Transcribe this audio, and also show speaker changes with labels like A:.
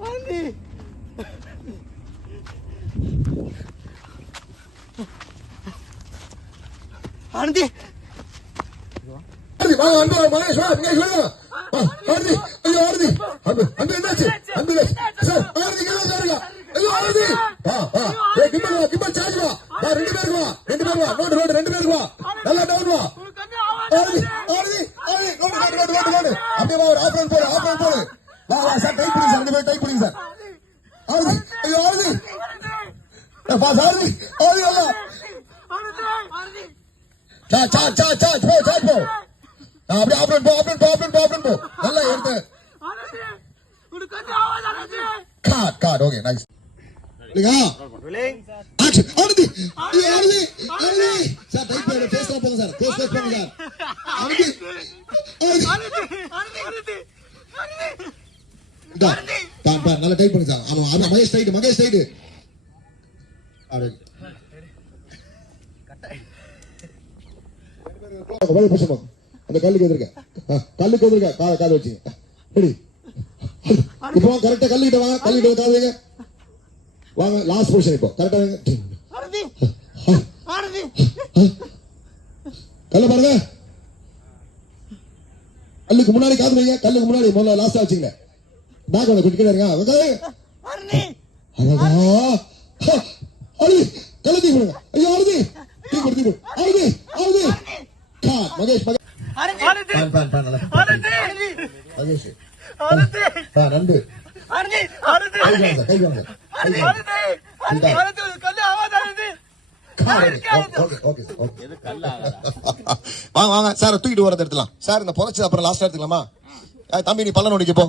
A: ஆனந்தி ஆனந்தி
B: ஆரதி வாங்க அன்பு மகேஷ் வா மகேஷ் வாங்க வா, ஆரதி ஐயோ ஆரதி அன்பு அன்பு என்னாச்சு அன்பு சார் ஆரதி கீழே சாருங்க ஐயோ ஆரதி வா வா ஏ கிம்பல் வா கிம்பல் சார்ஜ் வா வா ரெண்டு பேருக்கு வா ரெண்டு பேருக்கு வா நோட்டு நோட்டு ரெண்டு அப்படியே வா ஆஃப் ரன் போடு ஆஃப் ரன் போடு. வா வா சார் டைப் பண்ணுங்க சார் ரெண்டு பேரும் டைப் பண்ணுங்க சார். ஆரதி ஐயோ ஏ, வா சாரதி ஆரதி. அல்ல சார்ஜ் சார்ஜ் சார்ஜ் சார்ஜ் போ சார்ஜ் போ. அப்படியே ஆஃப் ரன் போ ஆஃப் ரன் போ ஆஃப் ரன் போ ஆஃப் ரன் போ. நல்லா எடுத்து. காட் காட் ஓகே நைஸ் இல்லையா ஆக்ஷன் ஆனந்தி ஐயோ, ஆனந்தி ஆனந்தி சார் டைப் பண்ணுங்க ஃபேஸ் போங்க சார் ஃபேஸ் ஃபேஸ் பண்ணுங்க சார். நல்லா டைப் பண்ணுங்க சார். ஆமா ஆமா மகேஷ் டைட் மகேஷ் டைட் அந்த கல்லுக்கு எதிர்க்க. கல்லுக்கு எதிர்க்க. கால கால வச்சுங்க இப்போ கரெக்டா கல்லுக்கிட்ட வாங்க. கல்லுக்கிட்ட கால் வைங்க. வாங்க லாஸ்ட் பொசிஷன் இப்போ. கரெக்டா கல்ல பாருங்க. கல்லுக்கு முன்னாடி காது வைங்க. கல்லுக்கு முன்னாடி முதல்ல லாஸ்டா வச்சுங்க பேக் ஒன்று குட்டிக்கிட்டே இருங்க. அழுதி. கல்ல தீ கொடுங்க ஐயோ அழுதி. தீ கொடு தீ கொடு அழுதி மகேஷ் மகேஷ். நண்டு. வாங்க கை வாங்க கை வாங்க
A: ஆனந்தி ஆனந்தி கல்லு ஆவாது ஆனந்தி
B: ஓகே ஓகே ஓகே வாங்க வாங்க. சார் தூக்கிட்டு வரது எடுத்துலாம் சார் இந்த புதைச்சது அப்புறம் லாஸ்ட் எடுத்துக்கலாமா? தம்பி நீ பல்ல நோடிக்கு போ.